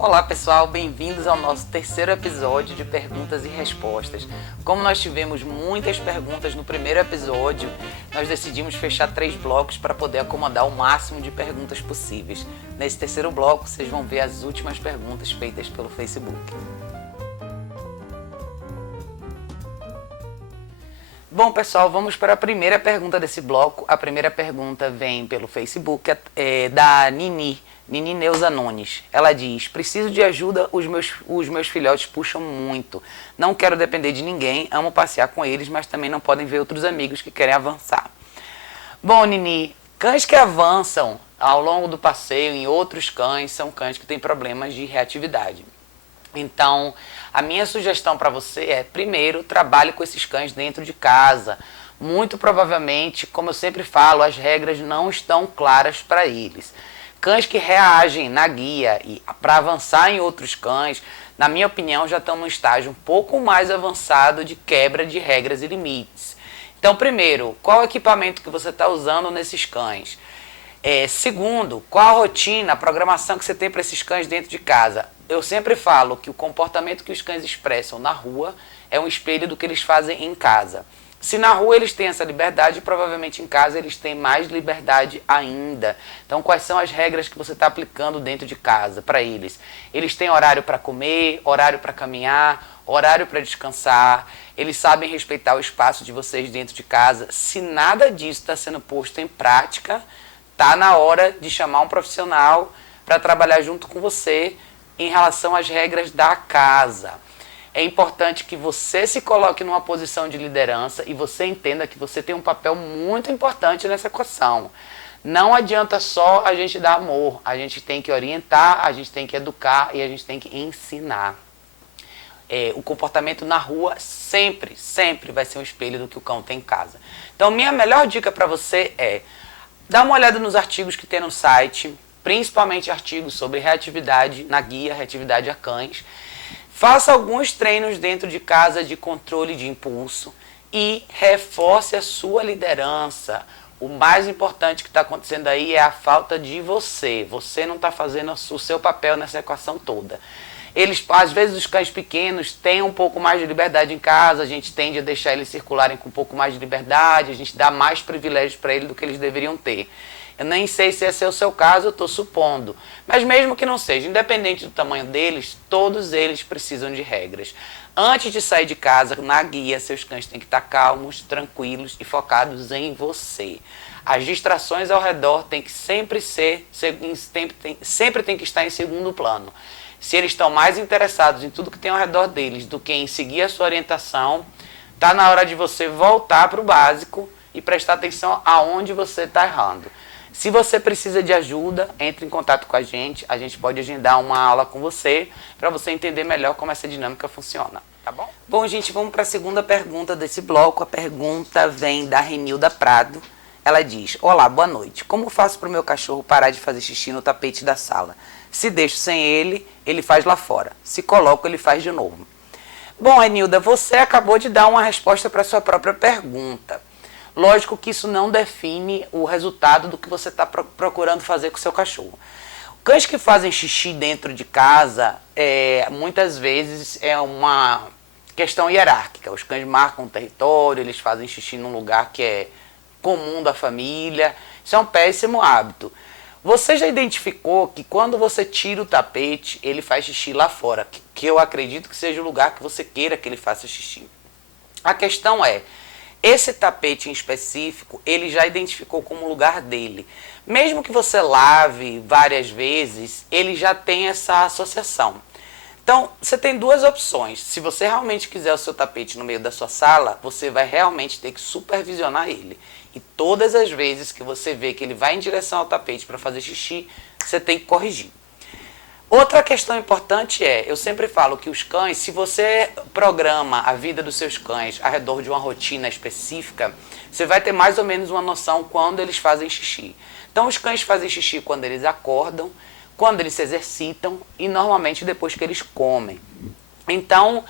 Olá pessoal, bem-vindos ao nosso terceiro episódio de perguntas e respostas. Como nós tivemos muitas perguntas no primeiro episódio, nós decidimos fechar 3 blocos para poder acomodar o máximo de perguntas possíveis. Nesse terceiro bloco, vocês vão ver as últimas perguntas feitas pelo Facebook. Bom pessoal, vamos para a primeira pergunta desse bloco. A primeira pergunta vem pelo Facebook, da Nini Neuza Nunes. Ela diz: preciso de ajuda, os meus filhotes puxam muito. Não quero depender de ninguém, amo passear com eles, mas também não podem ver outros amigos que querem avançar. Bom, Nini, cães que avançam ao longo do passeio em outros cães são cães que têm problemas de reatividade. Então, a minha sugestão para você é, primeiro, trabalhe com esses cães dentro de casa. Muito provavelmente, como eu sempre falo, as regras não estão claras para eles. Cães que reagem na guia e para avançar em outros cães, na minha opinião, já estão num estágio um pouco mais avançado de quebra de regras e limites. Então, primeiro, qual equipamento que você está usando nesses cães? Segundo, qual a rotina, a programação que você tem para esses cães dentro de casa? Eu sempre falo que o comportamento que os cães expressam na rua é um espelho do que eles fazem em casa. Se na rua eles têm essa liberdade, provavelmente em casa eles têm mais liberdade ainda. Então, quais são as regras que você está aplicando dentro de casa para eles? Eles têm horário para comer, horário para caminhar, horário para descansar. Eles sabem respeitar o espaço de vocês dentro de casa. Se nada disso está sendo posto em prática, está na hora de chamar um profissional para trabalhar junto com você em relação às regras da casa. É importante que você se coloque numa posição de liderança e você entenda que você tem um papel muito importante nessa equação. Não adianta só a gente dar amor, a gente tem que orientar, a gente tem que educar e a gente tem que ensinar. O comportamento na rua sempre vai ser um espelho do que o cão tem em casa. Então, minha melhor dica para você é dar uma olhada nos artigos que tem no site, principalmente artigos sobre reatividade na guia Reatividade a Cães. Faça alguns treinos dentro de casa de controle de impulso e reforce a sua liderança. O mais importante que está acontecendo aí é a falta de você. Você não está fazendo o seu papel nessa equação toda. Às vezes os cães pequenos têm um pouco mais de liberdade em casa, a gente tende a deixar eles circularem com um pouco mais de liberdade, a gente dá mais privilégios para eles do que eles deveriam ter. Eu nem sei se esse é o seu caso, eu estou supondo. Mas mesmo que não seja, independente do tamanho deles, todos eles precisam de regras. Antes de sair de casa, na guia, seus cães têm que estar calmos, tranquilos e focados em você. As distrações ao redor têm que sempre tem que estar em segundo plano. Se eles estão mais interessados em tudo que tem ao redor deles do que em seguir a sua orientação, está na hora de você voltar para o básico e prestar atenção aonde você está errando. Se você precisa de ajuda, entre em contato com a gente pode agendar uma aula com você para você entender melhor como essa dinâmica funciona, tá bom? Bom, gente, vamos para a segunda pergunta desse bloco. A pergunta vem da Renilda Prado. Ela diz: olá, boa noite. Como faço para o meu cachorro parar de fazer xixi no tapete da sala? Se deixo sem ele, ele faz lá fora. Se coloco, ele faz de novo. Bom, Renilda, você acabou de dar uma resposta para a sua própria pergunta. Lógico que isso não define o resultado do que você está procurando fazer com o seu cachorro. Cães que fazem xixi dentro de casa, muitas vezes é uma questão hierárquica. Os cães marcam o território, eles fazem xixi num lugar que é comum da família. Isso é um péssimo hábito. Você já identificou que quando você tira o tapete, ele faz xixi lá fora, que eu acredito que seja o lugar que você queira que ele faça xixi. A questão é, esse tapete em específico, ele já identificou como lugar dele. Mesmo que você lave várias vezes, ele já tem essa associação. Então, você tem duas opções. Se você realmente quiser o seu tapete no meio da sua sala, você vai realmente ter que supervisionar ele. E todas as vezes que você vê que ele vai em direção ao tapete para fazer xixi, você tem que corrigir. Outra questão importante eu sempre falo que os cães, se você programa a vida dos seus cães ao redor de uma rotina específica, você vai ter mais ou menos uma noção quando eles fazem xixi. Então, os cães fazem xixi quando eles acordam, quando eles se exercitam e normalmente depois que eles comem. Então,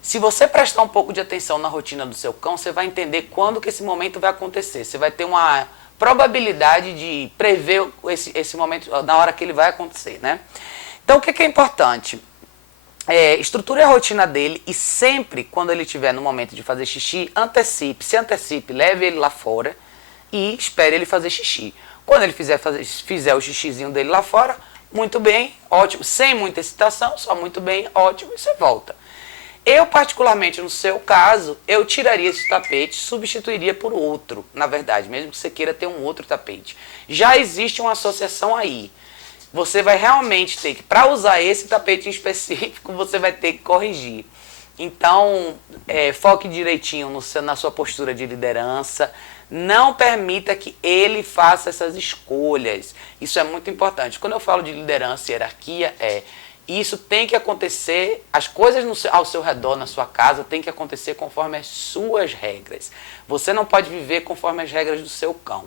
se você prestar um pouco de atenção na rotina do seu cão, você vai entender quando que esse momento vai acontecer. Você vai ter uma probabilidade de prever esse momento na hora que ele vai acontecer, né? Então, o que é importante? Estruture a rotina dele e sempre, quando ele estiver no momento de fazer xixi, se antecipe, leve ele lá fora e espere ele fazer xixi. Quando ele fizer o xixizinho dele lá fora, muito bem, ótimo, sem muita excitação, só muito bem, ótimo, e você volta. Eu, particularmente, no seu caso, eu tiraria esse tapete, substituiria por outro, na verdade, mesmo que você queira ter um outro tapete. Já existe uma associação aí. Você vai realmente ter que, para usar esse tapete em específico, você vai ter que corrigir. Então, foque direitinho na sua postura de liderança. Não permita que ele faça essas escolhas. Isso é muito importante. Quando eu falo de liderança e hierarquia, isso tem que acontecer, as coisas ao seu redor, na sua casa, tem que acontecer conforme as suas regras. Você não pode viver conforme as regras do seu cão.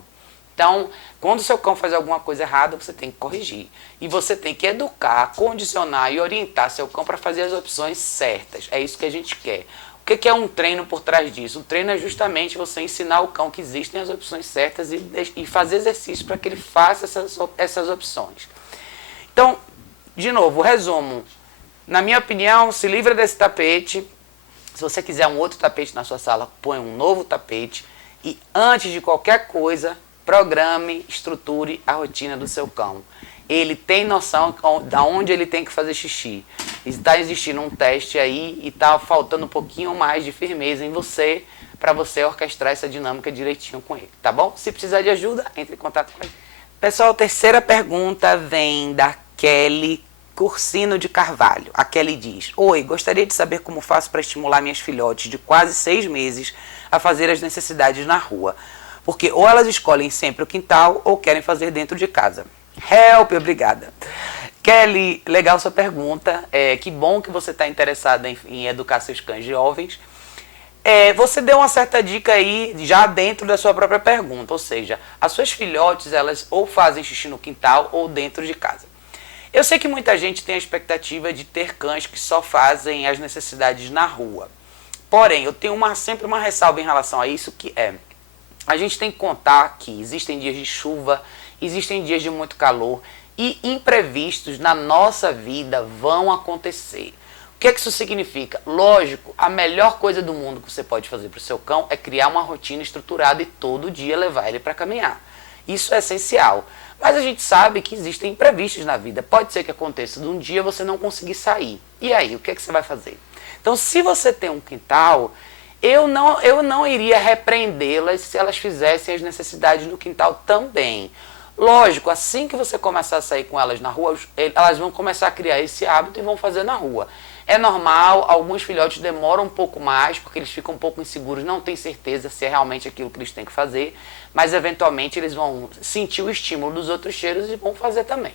Então, quando o seu cão faz alguma coisa errada, você tem que corrigir. E você tem que educar, condicionar e orientar seu cão para fazer as opções certas. É isso que a gente quer. O que é um treino por trás disso? O treino é justamente você ensinar o cão que existem as opções certas e fazer exercício para que ele faça essas opções. Então, de novo, resumo. Na minha opinião, se livra desse tapete. Se você quiser um outro tapete na sua sala, põe um novo tapete. E antes de qualquer coisa, programe, estruture a rotina do seu cão. Ele tem noção de onde ele tem que fazer xixi. Está existindo um teste aí e está faltando um pouquinho mais de firmeza em você para você orquestrar essa dinâmica direitinho com ele, tá bom? Se precisar de ajuda, entre em contato com a gente. Pessoal, a terceira pergunta vem da Kelly Cursino de Carvalho. A Kelly diz: oi, gostaria de saber como faço para estimular minhas filhotes de quase 6 meses a fazer as necessidades na rua. Porque ou elas escolhem sempre o quintal ou querem fazer dentro de casa. Help, obrigada. Kelly, legal sua pergunta. Que bom que você está interessada em educar seus cães jovens. Você deu uma certa dica aí já dentro da sua própria pergunta. Ou seja, as suas filhotes, elas ou fazem xixi no quintal ou dentro de casa. Eu sei que muita gente tem a expectativa de ter cães que só fazem as necessidades na rua. Porém, eu tenho sempre uma ressalva em relação a isso, que a gente tem que contar que existem dias de chuva, existem dias de muito calor e imprevistos na nossa vida vão acontecer. O que isso significa? Lógico, a melhor coisa do mundo que você pode fazer para o seu cão é criar uma rotina estruturada e todo dia levar ele para caminhar. Isso é essencial. Mas a gente sabe que existem imprevistos na vida. Pode ser que aconteça de um dia você não conseguir sair. E aí, o que você vai fazer? Então, se você tem um quintal, eu não iria repreendê-las se elas fizessem as necessidades no quintal também. Lógico, assim que você começar a sair com elas na rua, elas vão começar a criar esse hábito e vão fazer na rua. É normal, alguns filhotes demoram um pouco mais, porque eles ficam um pouco inseguros, não têm certeza se é realmente aquilo que eles têm que fazer, mas eventualmente eles vão sentir o estímulo dos outros cheiros e vão fazer também.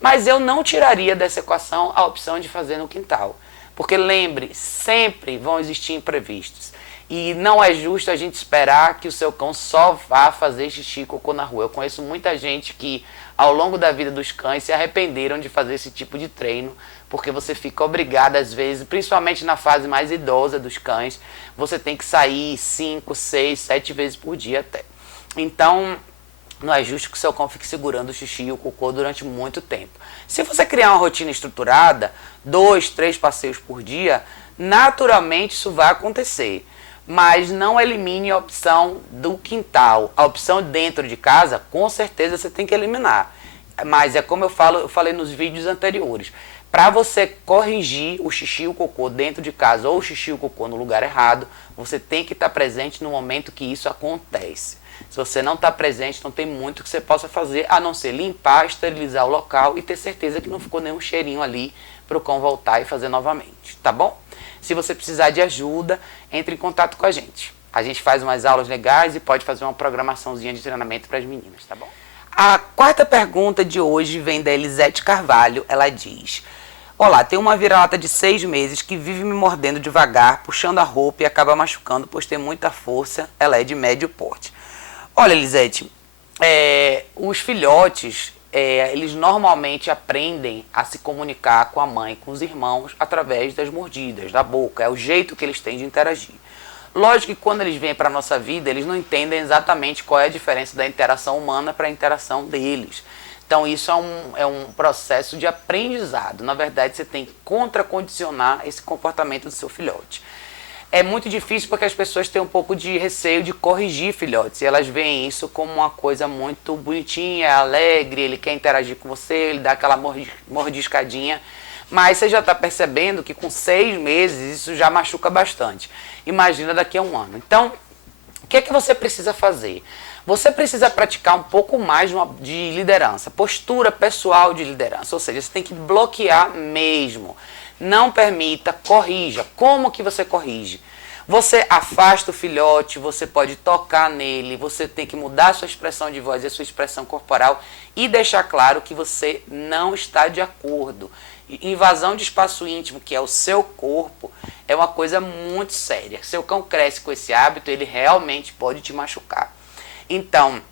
Mas eu não tiraria dessa equação a opção de fazer no quintal. Porque lembre, sempre vão existir imprevistos. E não é justo a gente esperar que o seu cão só vá fazer xixi e cocô na rua. Eu conheço muita gente que, ao longo da vida dos cães, se arrependeram de fazer esse tipo de treino, porque você fica obrigado, às vezes, principalmente na fase mais idosa dos cães, você tem que sair 5, 6, 7 vezes por dia até. Então, não é justo que o seu cão fique segurando o xixi e o cocô durante muito tempo. Se você criar uma rotina estruturada, 2, 3 passeios por dia, naturalmente isso vai acontecer. Mas não elimine a opção do quintal. A opção dentro de casa, com certeza você tem que eliminar. Mas é como eu falei nos vídeos anteriores. Para você corrigir o xixi e o cocô dentro de casa ou o xixi e o cocô no lugar errado, você tem que estar presente no momento que isso acontece. Se você não está presente, não tem muito que você possa fazer, a não ser limpar, esterilizar o local e ter certeza que não ficou nenhum cheirinho ali para o cão voltar e fazer novamente, tá bom? Se você precisar de ajuda, entre em contato com a gente. A gente faz umas aulas legais e pode fazer uma programaçãozinha de treinamento para as meninas, tá bom? A quarta pergunta de hoje vem da Elisete Carvalho. Ela diz: olá, tenho uma vira-lata de 6 meses que vive me mordendo devagar, puxando a roupa e acaba machucando, pois tem muita força. Ela é de médio porte. Olha, Elisete, os filhotes, eles normalmente aprendem a se comunicar com a mãe, com os irmãos, através das mordidas, da boca. É o jeito que eles têm de interagir. Lógico que quando eles vêm para a nossa vida, eles não entendem exatamente qual é a diferença da interação humana para a interação deles. Então isso é um processo de aprendizado. Na verdade, você tem que contracondicionar esse comportamento do seu filhote. É muito difícil porque as pessoas têm um pouco de receio de corrigir filhotes. E elas veem isso como uma coisa muito bonitinha, alegre, ele quer interagir com você, ele dá aquela mordiscadinha. Mas você já está percebendo que com 6 meses isso já machuca bastante. Imagina daqui a 1 ano. Então, o que é que você precisa fazer? Você precisa praticar um pouco mais de liderança, postura pessoal de liderança. Ou seja, você tem que bloquear mesmo. Não permita, corrija. Como que você corrige? Você afasta o filhote, você pode tocar nele, você tem que mudar a sua expressão de voz e a sua expressão corporal e deixar claro que você não está de acordo. Invasão de espaço íntimo, que é o seu corpo, é uma coisa muito séria. Seu cão cresce com esse hábito, ele realmente pode te machucar. Então,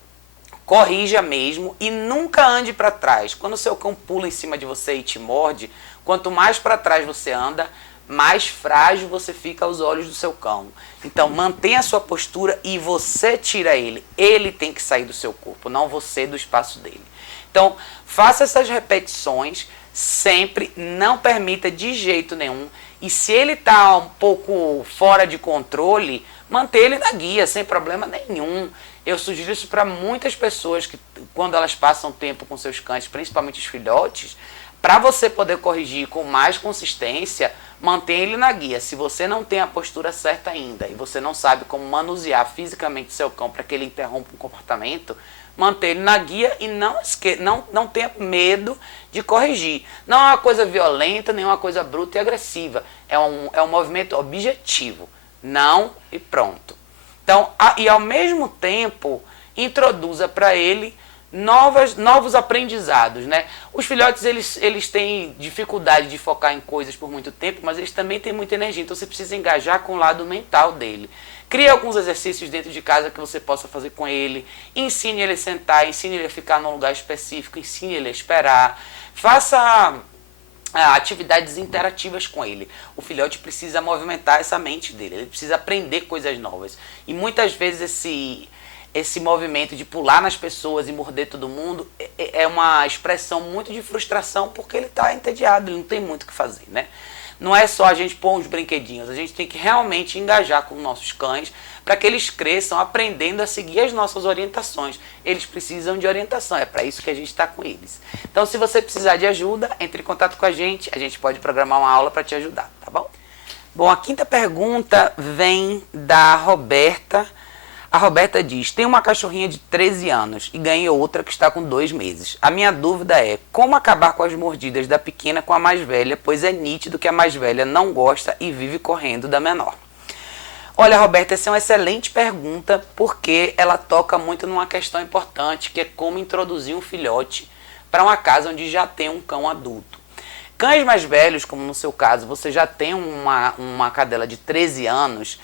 corrija mesmo e nunca ande para trás. Quando o seu cão pula em cima de você e te morde, quanto mais para trás você anda, mais frágil você fica aos olhos do seu cão. Então, mantenha a sua postura e você tira ele. Ele tem que sair do seu corpo, não você do espaço dele. Então, faça essas repetições sempre, não permita de jeito nenhum. E se ele está um pouco fora de controle, manter ele na guia, sem problema nenhum. Eu sugiro isso para muitas pessoas que, quando elas passam tempo com seus cães, principalmente os filhotes, para você poder corrigir com mais consistência, mantenha ele na guia. Se você não tem a postura certa ainda e você não sabe como manusear fisicamente seu cão para que ele interrompa um comportamento, mantenha ele na guia e não tenha medo de corrigir. Não é uma coisa violenta, nem uma coisa bruta e agressiva. É um movimento objetivo. Não e pronto. Então, e ao mesmo tempo, introduza para ele novos aprendizados, né? Os filhotes, eles têm dificuldade de focar em coisas por muito tempo, mas eles também têm muita energia, então você precisa engajar com o lado mental dele. Crie alguns exercícios dentro de casa que você possa fazer com ele, ensine ele a sentar, ensine ele a ficar num lugar específico, ensine ele a esperar, faça atividades interativas com ele. O filhote precisa movimentar essa mente dele, ele precisa aprender coisas novas. E muitas vezes esse movimento de pular nas pessoas e morder todo mundo é uma expressão muito de frustração porque ele está entediado, ele não tem muito o que fazer, né? Não é só a gente pôr uns brinquedinhos, a gente tem que realmente engajar com nossos cães para que eles cresçam aprendendo a seguir as nossas orientações. Eles precisam de orientação, é para isso que a gente está com eles. Então, se você precisar de ajuda, entre em contato com a gente pode programar uma aula para te ajudar, tá bom? Bom, a 5ª pergunta vem da Roberta. A Roberta diz, tem uma cachorrinha de 13 anos e ganhei outra que está com 2 meses. A minha dúvida é, como acabar com as mordidas da pequena com a mais velha, pois é nítido que a mais velha não gosta e vive correndo da menor. Olha, Roberta, essa é uma excelente pergunta, porque ela toca muito numa questão importante, que é como introduzir um filhote para uma casa onde já tem um cão adulto. Cães mais velhos, como no seu caso, você já tem uma cadela de 13 anos,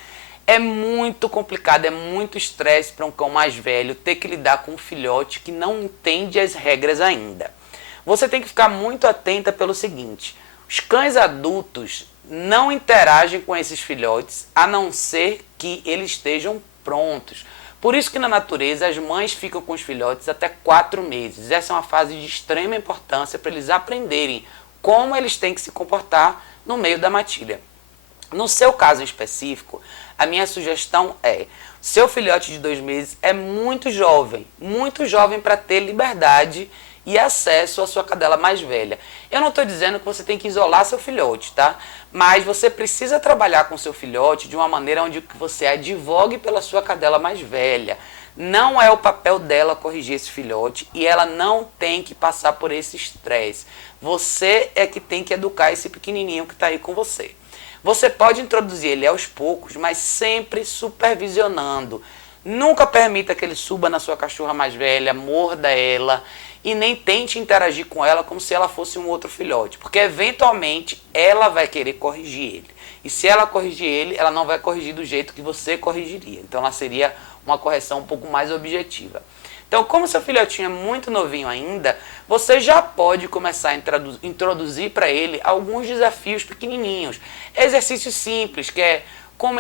é muito complicado, é muito estresse para um cão mais velho ter que lidar com um filhote que não entende as regras ainda. Você tem que ficar muito atenta pelo seguinte, os cães adultos não interagem com esses filhotes a não ser que eles estejam prontos. Por isso que na natureza as mães ficam com os filhotes até 4 meses. Essa é uma fase de extrema importância para eles aprenderem como eles têm que se comportar no meio da matilha. No seu caso em específico, a minha sugestão é, seu filhote de 2 meses é muito jovem para ter liberdade e acesso à sua cadela mais velha. Eu não estou dizendo que você tem que isolar seu filhote, tá? Mas você precisa trabalhar com seu filhote de uma maneira onde você advogue pela sua cadela mais velha. Não é o papel dela corrigir esse filhote e ela não tem que passar por esse estresse. Você é que tem que educar esse pequenininho que está aí com você. Você pode introduzir ele aos poucos, mas sempre supervisionando. Nunca permita que ele suba na sua cachorra mais velha, morda ela e nem tente interagir com ela como se ela fosse um outro filhote, porque eventualmente ela vai querer corrigir ele. E se ela corrigir ele, ela não vai corrigir do jeito que você corrigiria. Então ela seria uma correção um pouco mais objetiva. Então, como seu filhotinho é muito novinho ainda, você já pode começar a introduzir para ele alguns desafios pequenininhos. Exercícios simples, que é como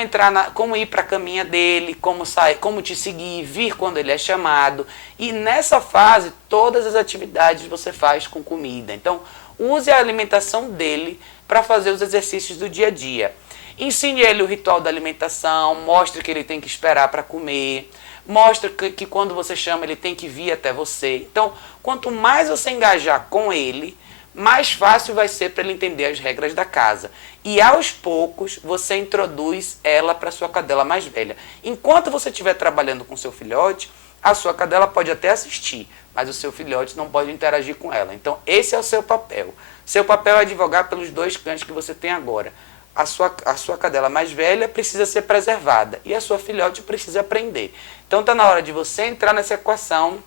como ir para a caminha dele, como sair, como te seguir, vir quando ele é chamado. E nessa fase, todas as atividades você faz com comida. Então, use a alimentação dele para fazer os exercícios do dia a dia. Ensine ele o ritual da alimentação, mostre que ele tem que esperar para comer, mostre que quando você chama ele tem que vir até você. Então, quanto mais você engajar com ele, mais fácil vai ser para ele entender as regras da casa. E aos poucos você introduz ela para sua cadela mais velha. Enquanto você estiver trabalhando com seu filhote, a sua cadela pode até assistir, mas o seu filhote não pode interagir com ela. Então esse é o seu papel. Seu papel é advogar pelos dois cães que você tem agora. A sua cadela mais velha precisa ser preservada e a sua filhote precisa aprender. Então está na hora de você entrar nessa equação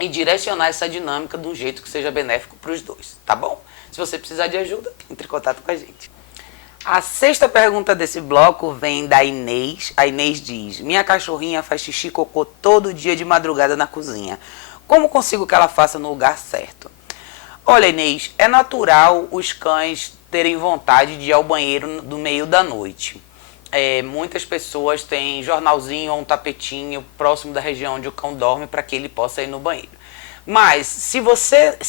e direcionar essa dinâmica de um jeito que seja benéfico para os dois, tá bom? Se você precisar de ajuda, entre em contato com a gente. A sexta pergunta desse bloco vem da Inês. A Inês diz: minha cachorrinha faz xixi e cocô todo dia de madrugada na cozinha. Como consigo que ela faça no lugar certo? Olha, Inês, é natural os cães terem vontade de ir ao banheiro no meio da noite. Muitas pessoas têm jornalzinho ou um tapetinho próximo da região onde o cão dorme para que ele possa ir no banheiro. Mas se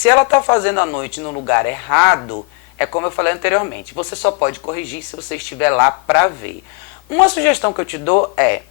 ela está fazendo à noite no lugar errado, é como eu falei anteriormente, você só pode corrigir se você estiver lá para ver. Uma sugestão que eu te dou é: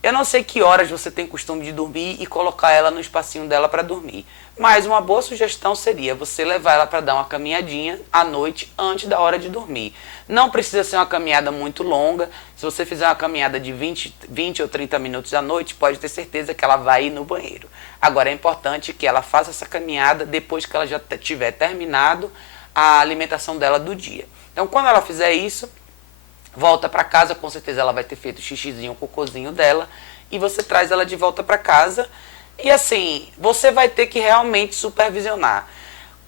eu não sei que horas você tem costume de dormir e colocar ela no espacinho dela para dormir. Mas uma boa sugestão seria você levar ela para dar uma caminhadinha à noite antes da hora de dormir. Não precisa ser uma caminhada muito longa. Se você fizer uma caminhada de 20 ou 30 minutos à noite, pode ter certeza que ela vai ir no banheiro. Agora é importante que ela faça essa caminhada depois que ela já tiver terminado a alimentação dela do dia. Então quando ela fizer isso, volta para casa, com certeza ela vai ter feito o xixizinho, o cocôzinho dela, e você traz ela de volta para casa. E assim, você vai ter que realmente supervisionar.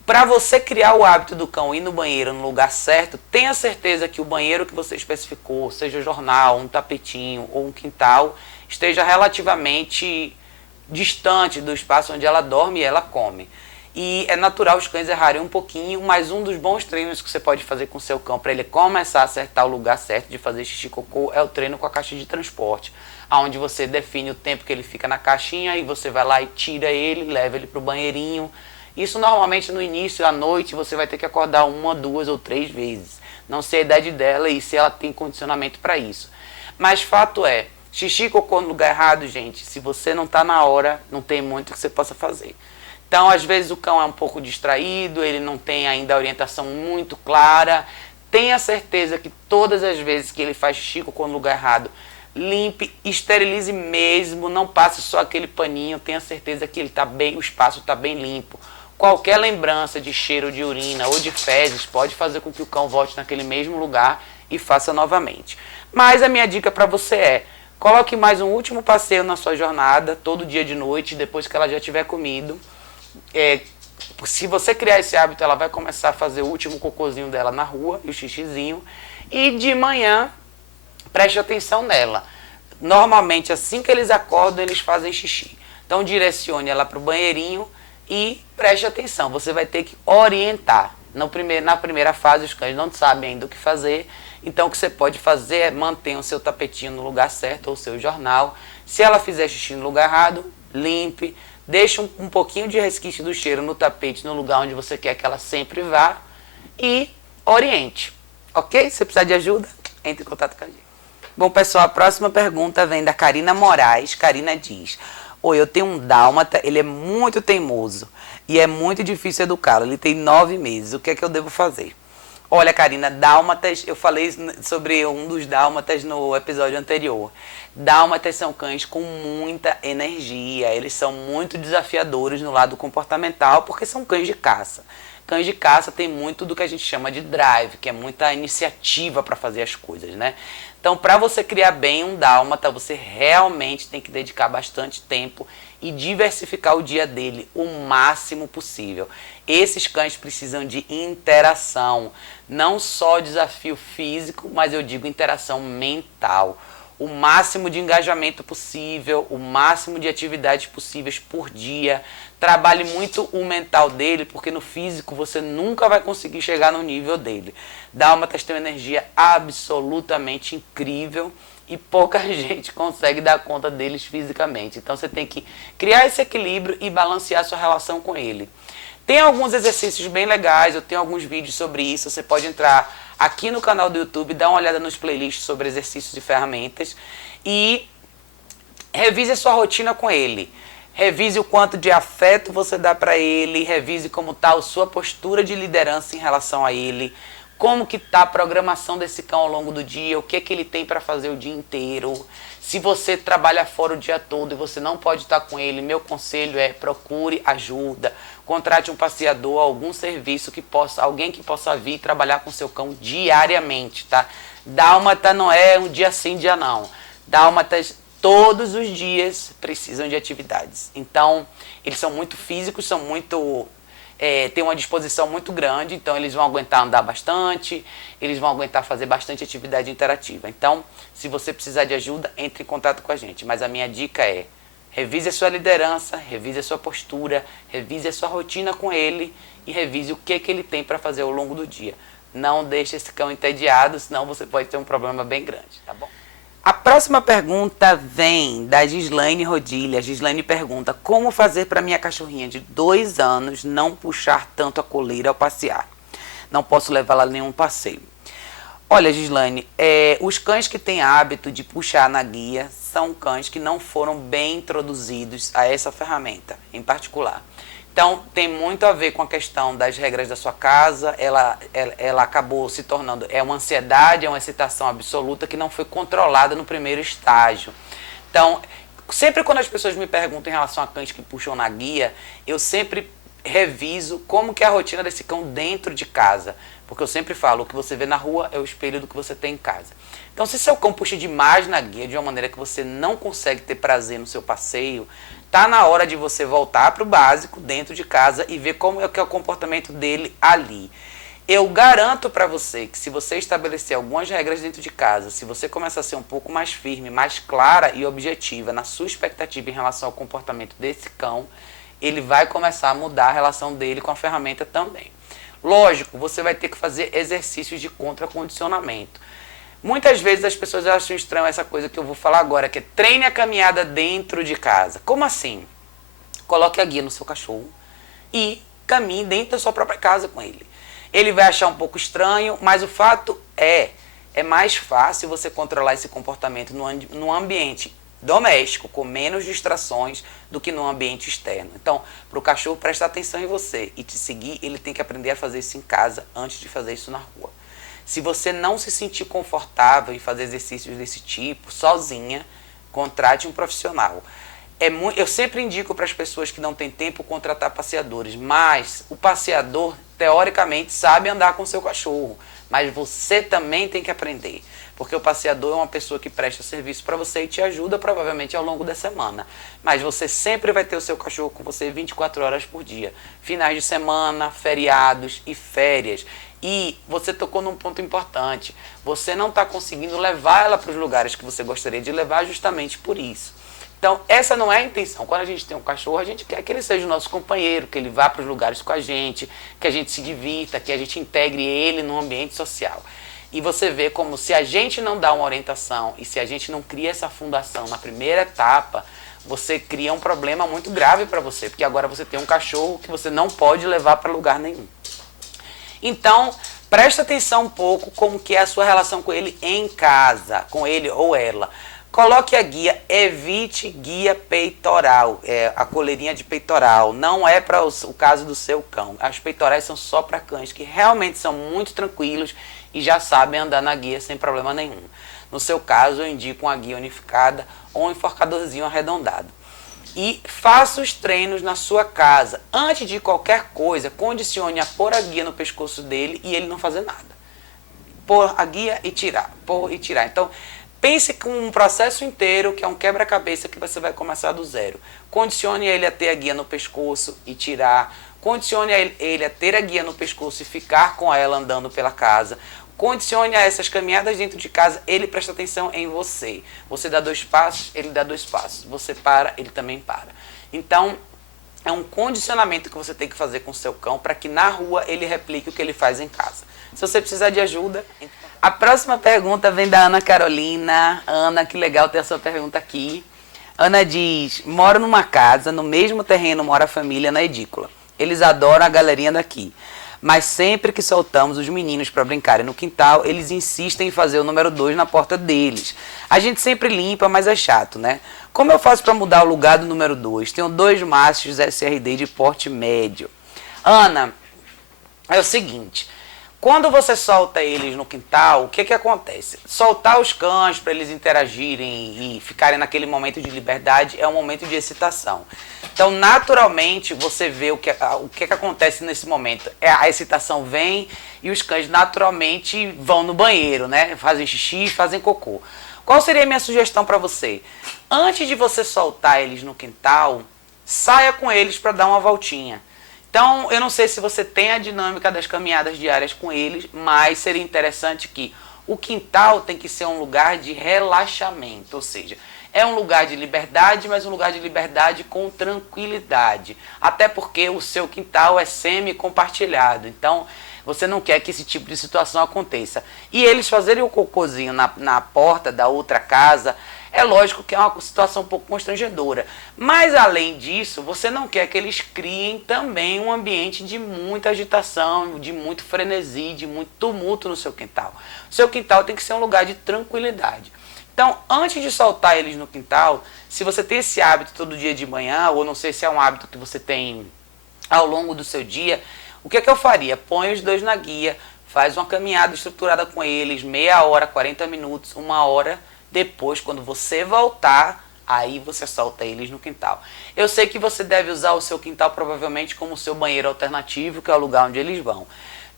Para você criar o hábito do cão ir no banheiro no lugar certo, tenha certeza que o banheiro que você especificou, seja jornal, um tapetinho ou um quintal, esteja relativamente distante do espaço onde ela dorme e ela come. E é natural os cães errarem um pouquinho, mas um dos bons treinos que você pode fazer com o seu cão para ele começar a acertar o lugar certo de fazer xixi e cocô é o treino com a caixa de transporte, onde você define o tempo que ele fica na caixinha e você vai lá e tira ele, leva ele para o banheirinho. Isso normalmente no início, à noite, você vai ter que acordar 1, 2 ou 3 vezes. Não sei a idade dela e se ela tem condicionamento para isso. Mas fato é, xixi e cocô no lugar errado, gente, se você não está na hora, não tem muito que você possa fazer. Então, às vezes o cão é um pouco distraído, ele não tem ainda a orientação muito clara. Tenha certeza que todas as vezes que ele faz xixi no lugar errado, limpe, esterilize mesmo, não passe só aquele paninho, tenha certeza que ele tá bem, o espaço está bem limpo. Qualquer lembrança de cheiro de urina ou de fezes pode fazer com que o cão volte naquele mesmo lugar e faça novamente. Mas a minha dica para você é: coloque mais um último passeio na sua jornada, todo dia de noite, depois que ela já tiver comido. Se você criar esse hábito, ela vai começar a fazer o último cocôzinho dela na rua, e o xixizinho. E de manhã, preste atenção nela. Normalmente, assim que eles acordam, eles fazem xixi. Então, direcione ela para o banheirinho e preste atenção. Você vai ter que orientar. Na primeira fase, os cães não sabem ainda o que fazer. Então, o que você pode fazer é manter o seu tapetinho no lugar certo, ou o seu jornal. Se ela fizer xixi no lugar errado, limpe. Deixa um pouquinho de resquício do cheiro no tapete, no lugar onde você quer que ela sempre vá, e oriente. Ok? Se precisar de ajuda, entre em contato com a gente. Bom, pessoal, a próxima pergunta vem da Karina Moraes. Karina diz: oi, eu tenho um dálmata, ele é muito teimoso e é muito difícil educá-lo. Ele tem 9 meses. O que é que eu devo fazer? Olha, Karina, dálmatas, eu falei sobre um dos dálmatas no episódio anterior. Dálmatas são cães com muita energia, eles são muito desafiadores no lado comportamental, porque são cães de caça. Cães de caça tem muito do que a gente chama de drive, que é muita iniciativa para fazer as coisas, né? Então, para você criar bem um dálmata, você realmente tem que dedicar bastante tempo e diversificar o dia dele o máximo possível. Esses cães precisam de interação, não só desafio físico, mas eu digo interação mental. O máximo de engajamento possível, o máximo de atividades possíveis por dia. Trabalhe muito o mental dele, porque no físico você nunca vai conseguir chegar no nível dele. Dálmatas tem uma energia absolutamente incrível e pouca gente consegue dar conta deles fisicamente. Então você tem que criar esse equilíbrio e balancear a sua relação com ele. Tem alguns exercícios bem legais, eu tenho alguns vídeos sobre isso, você pode entrar aqui no canal do YouTube, dar uma olhada nos playlists sobre exercícios e ferramentas e revise a sua rotina com ele. Revise o quanto de afeto você dá para ele, revise como está a sua postura de liderança em relação a ele, como que está a programação desse cão ao longo do dia, o que ele tem para fazer o dia inteiro. Se você trabalha fora o dia todo e você não pode estar com ele, meu conselho é procure ajuda, contrate um passeador, algum serviço que possa, alguém que possa vir trabalhar com seu cão diariamente, tá? Dálmata não é um dia sim, dia não. Dálmatas todos os dias precisam de atividades. Então, eles são muito físicos, são muito... têm uma disposição muito grande, então eles vão aguentar andar bastante, eles vão aguentar fazer bastante atividade interativa. Então, se você precisar de ajuda, entre em contato com a gente. Mas a minha dica é, revise a sua liderança, revise a sua postura, revise a sua rotina com ele e revise o que ele tem para fazer ao longo do dia. Não deixe esse cão entediado, senão você pode ter um problema bem grande, tá bom? A próxima pergunta vem da Gislaine Rodilha. A Gislaine pergunta, como fazer para minha cachorrinha de 2 anos não puxar tanto a coleira ao passear? Não posso levá-la a nenhum passeio. Olha, Gislaine, os cães que têm hábito de puxar na guia são cães que não foram bem introduzidos a essa ferramenta em particular. Então, tem muito a ver com a questão das regras da sua casa, ela acabou se tornando, uma ansiedade, uma excitação absoluta que não foi controlada no primeiro estágio. Então, sempre quando as pessoas me perguntam em relação a cães que puxam na guia, eu sempre reviso como que é a rotina desse cão dentro de casa. Porque eu sempre falo, o que você vê na rua é o espelho do que você tem em casa. Então, se seu cão puxa demais na guia, de uma maneira que você não consegue ter prazer no seu passeio, tá na hora de você voltar para o básico dentro de casa e ver como é que é o comportamento dele ali. Eu garanto para você que se você estabelecer algumas regras dentro de casa, se você começar a ser um pouco mais firme, mais clara e objetiva na sua expectativa em relação ao comportamento desse cão, ele vai começar a mudar a relação dele com a ferramenta também. Lógico, você vai ter que fazer exercícios de contracondicionamento. Muitas vezes as pessoas acham estranho essa coisa que eu vou falar agora, que é treine a caminhada dentro de casa. Como assim? Coloque a guia no seu cachorro e caminhe dentro da sua própria casa com ele. Ele vai achar um pouco estranho, mas o fato é mais fácil você controlar esse comportamento no ambiente doméstico, com menos distrações do que no ambiente externo. Então, para o cachorro prestar atenção em você e te seguir, ele tem que aprender a fazer isso em casa antes de fazer isso na rua. Se você não se sentir confortável em fazer exercícios desse tipo, sozinha, contrate um profissional. Eu sempre indico para as pessoas que não têm tempo contratar passeadores, mas o passeador, teoricamente, sabe andar com o seu cachorro, mas você também tem que aprender, porque o passeador é uma pessoa que presta serviço para você e te ajuda provavelmente ao longo da semana, mas você sempre vai ter o seu cachorro com você 24 horas por dia, finais de semana, feriados e férias. E você tocou num ponto importante, você não está conseguindo levar ela para os lugares que você gostaria de levar justamente por isso. Então, essa não é a intenção. Quando a gente tem um cachorro, a gente quer que ele seja o nosso companheiro, que ele vá para os lugares com a gente, que a gente se divirta, que a gente integre ele no ambiente social. E você vê como se a gente não dá uma orientação e se a gente não cria essa fundação na primeira etapa, você cria um problema muito grave para você, porque agora você tem um cachorro que você não pode levar para lugar nenhum. Então, presta atenção um pouco como que é a sua relação com ele em casa, com ele ou ela. Coloque a guia, evite guia peitoral, a coleirinha de peitoral, não é para o caso do seu cão. As peitorais são só para cães que realmente são muito tranquilos e já sabem andar na guia sem problema nenhum. No seu caso, eu indico uma guia unificada ou um enforcadorzinho arredondado. E faça os treinos na sua casa. Antes de qualquer coisa, condicione a pôr a guia no pescoço dele e ele não fazer nada. Pôr a guia e tirar, pôr e tirar. Então, pense com um processo inteiro, que é um quebra-cabeça que você vai começar do zero. Condicione ele a ter a guia no pescoço e tirar. Condicione ele a ter a guia no pescoço e ficar com ela andando pela casa. Condicione a essas caminhadas dentro de casa, ele presta atenção em você. Você dá 2 passos, ele dá 2 passos. Você para, ele também para. Então, é um condicionamento que você tem que fazer com o seu cão para que na rua ele replique o que ele faz em casa. Se você precisar de ajuda... A próxima pergunta vem da Ana Carolina. Ana, que legal ter a sua pergunta aqui. Ana diz, moro numa casa, no mesmo terreno mora a família na edícula. Eles adoram a galerinha daqui. Mas sempre que soltamos os meninos para brincarem no quintal, eles insistem em fazer o número 2 na porta deles. A gente sempre limpa, mas é chato, né? Como eu faço para mudar o lugar do número 2? Tenho 2 machos SRD de porte médio. Ana, é o seguinte, quando você solta eles no quintal, o que acontece? Soltar os cães para eles interagirem e ficarem naquele momento de liberdade é um momento de excitação. Então, naturalmente, você vê o que acontece nesse momento. A excitação vem e os cães naturalmente vão no banheiro, né? Fazem xixi, fazem cocô. Qual seria a minha sugestão para você? Antes de você soltar eles no quintal, saia com eles para dar uma voltinha. Então, eu não sei se você tem a dinâmica das caminhadas diárias com eles, mas seria interessante que o quintal tem que ser um lugar de relaxamento, ou seja, é um lugar de liberdade, mas um lugar de liberdade com tranquilidade. Até porque o seu quintal é semi-compartilhado, então você não quer que esse tipo de situação aconteça. E eles fazerem o cocôzinho na porta da outra casa, é lógico que é uma situação um pouco constrangedora. Mas, além disso, você não quer que eles criem também um ambiente de muita agitação, de muito frenesi, de muito tumulto no seu quintal. O seu quintal tem que ser um lugar de tranquilidade. Então, antes de soltar eles no quintal, se você tem esse hábito todo dia de manhã, ou não sei se é um hábito que você tem ao longo do seu dia, o que eu faria? Põe os 2 na guia, faz uma caminhada estruturada com eles, meia hora, 40 minutos, 1 hora. Depois, quando você voltar, aí você solta eles no quintal. Eu sei que você deve usar o seu quintal provavelmente como seu banheiro alternativo, que é o lugar onde eles vão.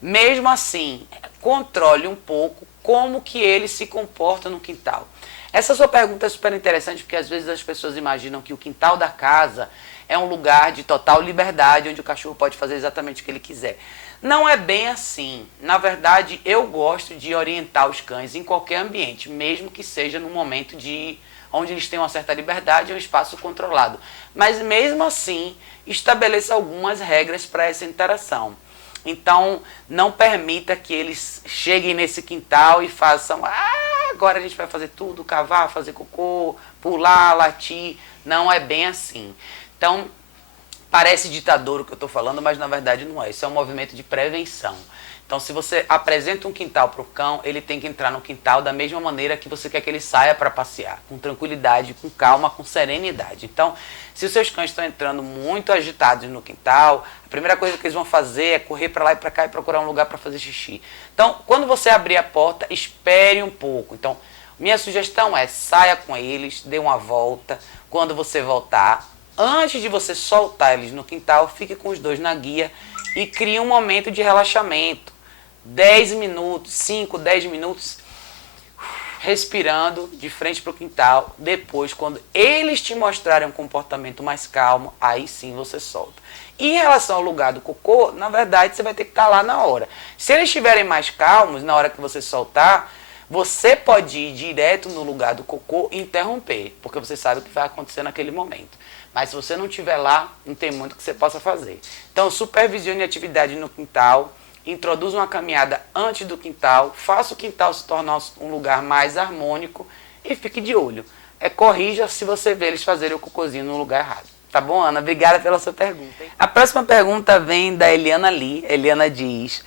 Mesmo assim, controle um pouco como que eles se comportam no quintal. Essa sua pergunta é super interessante, porque às vezes as pessoas imaginam que o quintal da casa é um lugar de total liberdade, onde o cachorro pode fazer exatamente o que ele quiser. Não é bem assim. Na verdade, eu gosto de orientar os cães em qualquer ambiente, mesmo que seja num momento onde eles têm uma certa liberdade, é um espaço controlado. Mas mesmo assim, estabeleça algumas regras para essa interação. Então, não permita que eles cheguem nesse quintal e façam, agora a gente vai fazer tudo, cavar, fazer cocô, pular, latir. Não é bem assim. Então, parece ditador o que eu estou falando, mas na verdade não é. Isso é um movimento de prevenção. Então, se você apresenta um quintal para o cão, ele tem que entrar no quintal da mesma maneira que você quer que ele saia para passear, com tranquilidade, com calma, com serenidade. Então, se os seus cães estão entrando muito agitados no quintal, a primeira coisa que eles vão fazer é correr para lá e para cá e procurar um lugar para fazer xixi. Então, quando você abrir a porta, espere um pouco. Então, minha sugestão é saia com eles, dê uma volta. Quando você voltar, antes de você soltar eles no quintal, fique com os 2 na guia e crie um momento de relaxamento. 10 minutos, 5, 10 minutos, respirando de frente para o quintal. Depois, quando eles te mostrarem um comportamento mais calmo, aí sim você solta. Em relação ao lugar do cocô, na verdade, você vai ter que estar lá na hora. Se eles estiverem mais calmos, na hora que você soltar, você pode ir direto no lugar do cocô e interromper, porque você sabe o que vai acontecer naquele momento. Mas se você não estiver lá, não tem muito que você possa fazer. Então, supervisione a atividade no quintal, introduza uma caminhada antes do quintal, faça o quintal se tornar um lugar mais harmônico e fique de olho. Corrija se você vê eles fazerem o cocôzinho no lugar errado. Tá bom, Ana? Obrigada pela sua pergunta. Hein? A próxima pergunta vem da Eliana Lee. Eliana diz: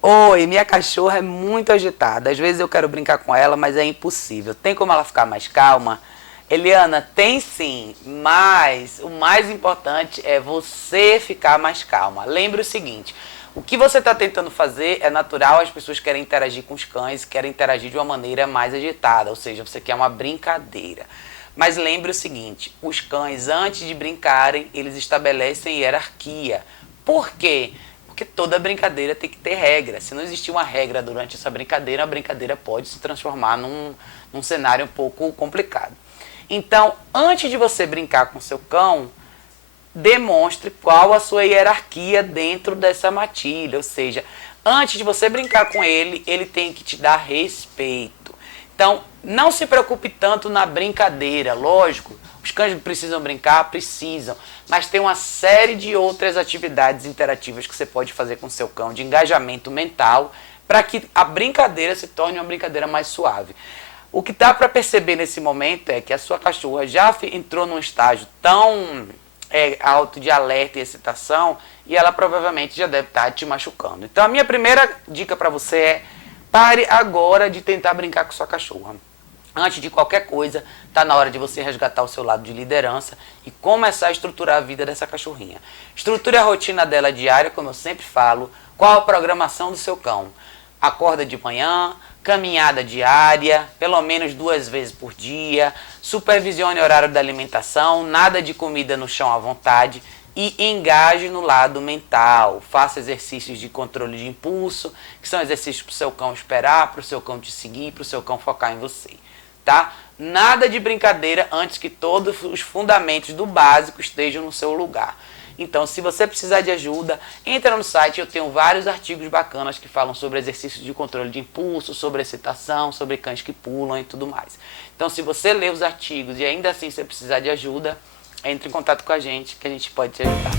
oi, minha cachorra é muito agitada. Às vezes eu quero brincar com ela, mas é impossível. Tem como ela ficar mais calma? Eliana, tem sim, mas o mais importante é você ficar mais calma. Lembre o seguinte: o que você está tentando fazer é natural, as pessoas querem interagir com os cães, querem interagir de uma maneira mais agitada, ou seja, você quer uma brincadeira. Mas lembre o seguinte: os cães, antes de brincarem, eles estabelecem hierarquia. Por quê? Porque toda brincadeira tem que ter regra. Se não existir uma regra durante essa brincadeira, a brincadeira pode se transformar num cenário um pouco complicado. Então, antes de você brincar com seu cão, demonstre qual a sua hierarquia dentro dessa matilha. Ou seja, antes de você brincar com ele, ele tem que te dar respeito. Então, Não se preocupe tanto na brincadeira, lógico. Os cães precisam brincar, precisam. Mas tem uma série de outras atividades interativas que você pode fazer com o seu cão, de engajamento mental, para que a brincadeira se torne uma brincadeira mais suave. O que dá para perceber nesse momento é que a sua cachorra já entrou num estágio tão alto de alerta e excitação, e ela provavelmente já deve estar te machucando. Então a minha primeira dica para você é: pare agora de tentar brincar com sua cachorra. Antes de qualquer coisa, está na hora de você resgatar o seu lado de liderança e começar a estruturar a vida dessa cachorrinha. Estruture a rotina dela diária, como eu sempre falo. Qual a programação do seu cão? Acorda de manhã, caminhada diária, pelo menos 2 vezes por dia, supervisione o horário da alimentação, nada de comida no chão à vontade e engaje no lado mental. Faça exercícios de controle de impulso, que são exercícios para o seu cão esperar, para o seu cão te seguir, para o seu cão focar em você. Tá? Nada de brincadeira antes que todos os fundamentos do básico estejam no seu lugar. Então, se você precisar de ajuda, entra no site, eu tenho vários artigos bacanas que falam sobre exercícios de controle de impulso, sobre excitação, sobre cães que pulam e tudo mais. Então, se você ler os artigos e ainda assim você precisar de ajuda, entre em contato com a gente que a gente pode te ajudar.